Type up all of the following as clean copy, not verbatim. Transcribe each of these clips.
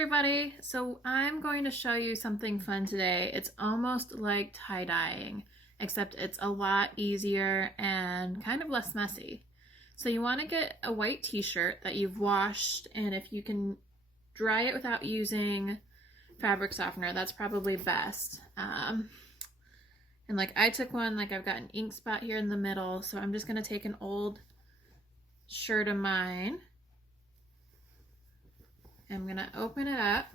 everybody! So I'm going to show you something fun today. It's almost like tie-dyeing, except it's a lot easier and kind of less messy. So you want to get a white t-shirt that you've washed, and if you can dry it without using fabric softener, that's probably best. And like I took one, like I've got an ink spot here in the middle, so I'm just going to take an old shirt of mine. I'm gonna open it up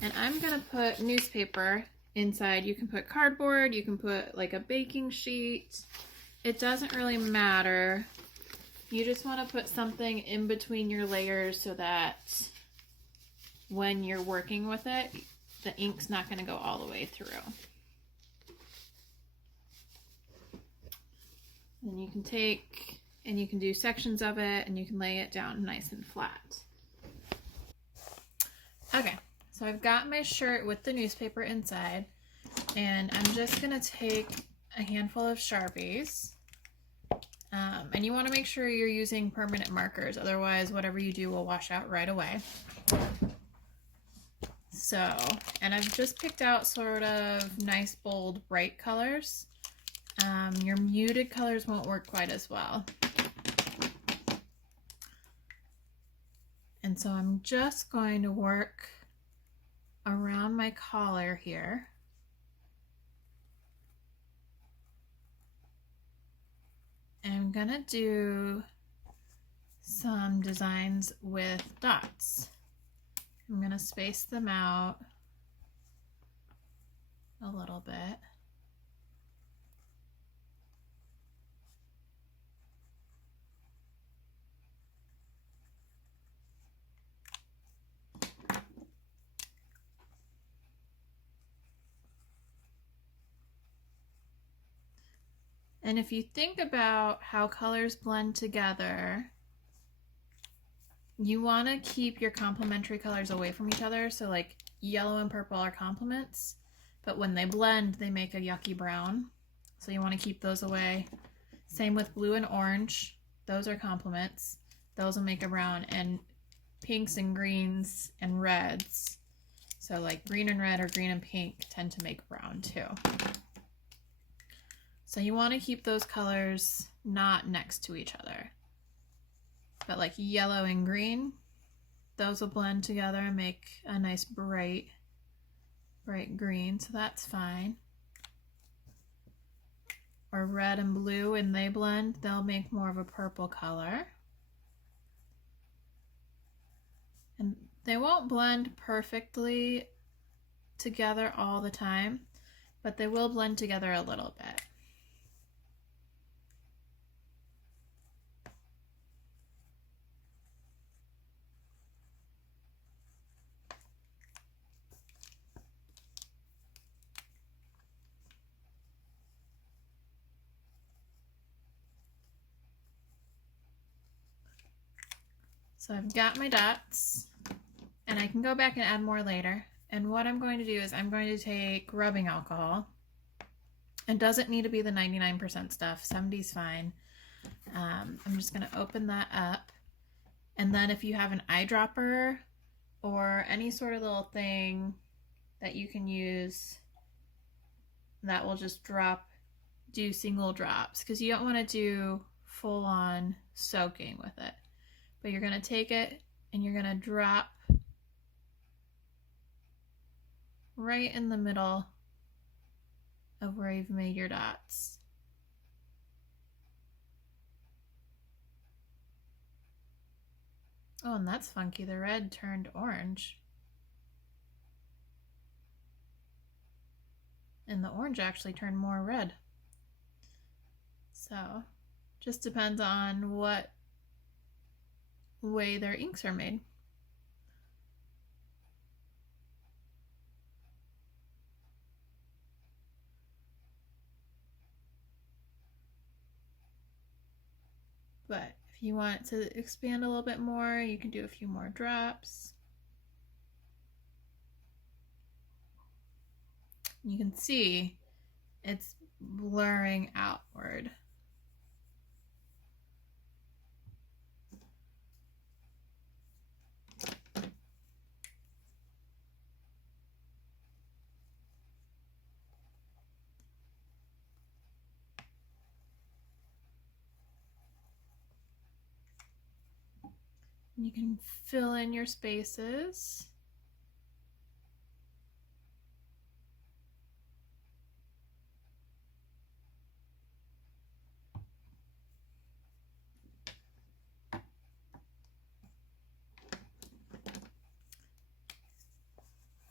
and I'm gonna put newspaper inside. You can put cardboard, you can put like a baking sheet. It doesn't really matter. You just want to put something in between your layers so that when you're working with it, the ink's not gonna go all the way through. And you can take and you can do sections of it and you can lay it down nice and flat. Okay, so I've got my shirt with the newspaper inside, and I'm just gonna take a handful of Sharpies. And you want to make sure you're using permanent markers, otherwise whatever you do will wash out right away. So, and I've just picked out sort of nice, bold, bright colors. Your muted colors won't work quite as well. And so I'm just going to work around my collar here. And I'm gonna do some designs with dots. I'm gonna space them out a little bit. And if you think about how colors blend together, you want to keep your complementary colors away from each other. So like yellow and purple are complements, but when they blend, they make a yucky brown. So you want to keep those away. Same with blue and orange. Those are complements. Those will make a brown. And pinks and greens and reds. So like green and red or green and pink tend to make brown too. So you want to keep those colors not next to each other. But like yellow and green, those will blend together and make a nice bright green, so that's fine. Or red and blue, and they blend, they'll make more of a purple color. And they won't blend perfectly together all the time, but they will blend together a little bit. So I've got my dots, and I can go back and add more later. And what I'm going to do is I'm going to take rubbing alcohol. It doesn't need to be the 99% stuff, 70 is fine. I'm just going to open that up. And then if you have an eyedropper or any sort of little thing that you can use that will just do single drops, because you don't want to do full on soaking with it. But you're going to take it and you're going to drop right in the middle of where you've made your dots. Oh, and that's funky. The red turned orange. And the orange actually turned more red. So, just depends on what way their inks are made. But if you want to expand a little bit more, you can do a few more drops. You can see it's blurring outward. You can fill in your spaces.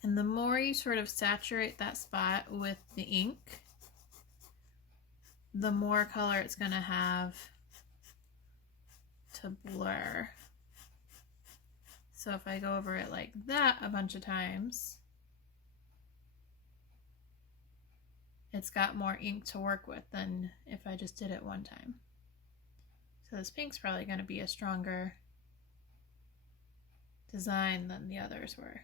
And the more you sort of saturate that spot with the ink, the more color it's going to have to blur. So if I go over it like that a bunch of times, it's got more ink to work with than if I just did it one time. So this pink's probably going to be a stronger design than the others were.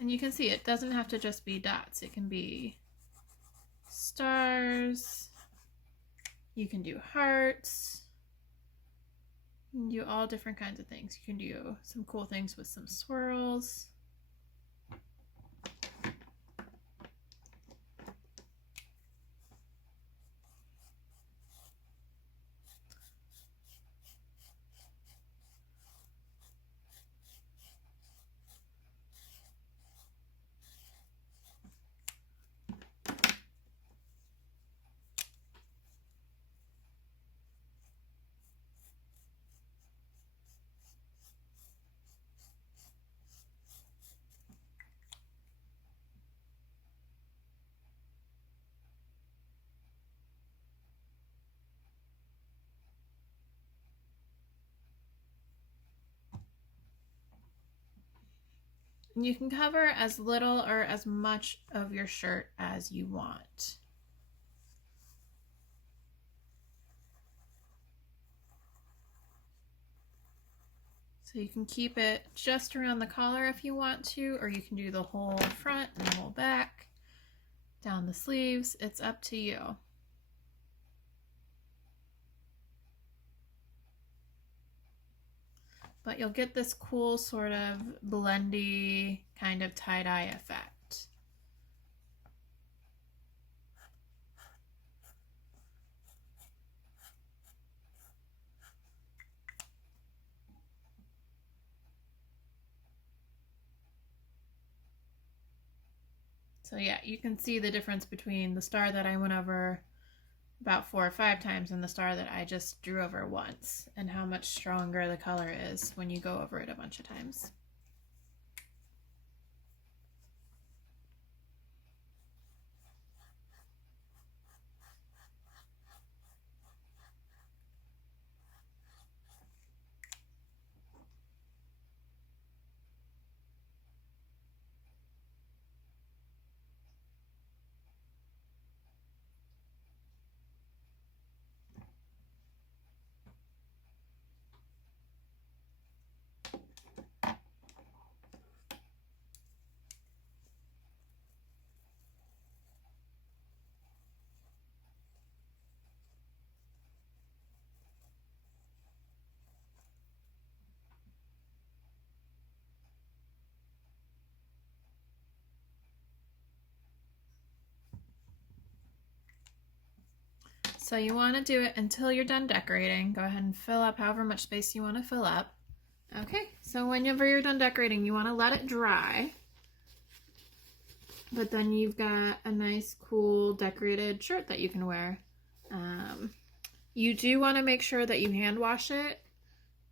And you can see it doesn't have to just be dots. It can be stars. You can do hearts. You can do all different kinds of things. You can do some cool things with some swirls. You can cover as little or as much of your shirt as you want. So you can keep it just around the collar if you want to, or you can do the whole front and the whole back, down the sleeves. It's up to you. But you'll get this cool sort of blendy kind of tie-dye effect. So yeah, you can see the difference between the star that I went over about 4 or 5 times and the star that I just drew over once, and how much stronger the color is when you go over it a bunch of times. So you want to do it until you're done decorating. Go ahead and fill up however much space you want to fill up. Okay, so whenever you're done decorating, you want to let it dry. But then you've got a nice, cool, decorated shirt that you can wear. You do want to make sure that you hand wash it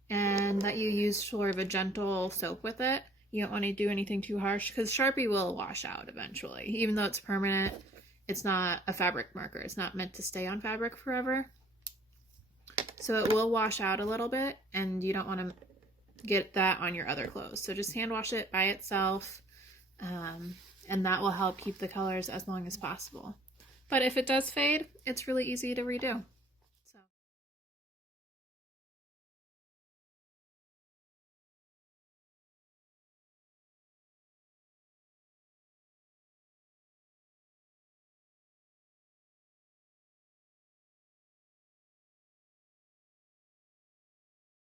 and that you use sort of a gentle soap with it. You don't want to do anything too harsh because Sharpie will wash out eventually. Even though it's permanent, it's not a fabric marker. It's not meant to stay on fabric forever. So it will wash out a little bit, and you don't want to get that on your other clothes. So just hand wash it by itself, and that will help keep the colors as long as possible. But if it does fade, it's really easy to redo.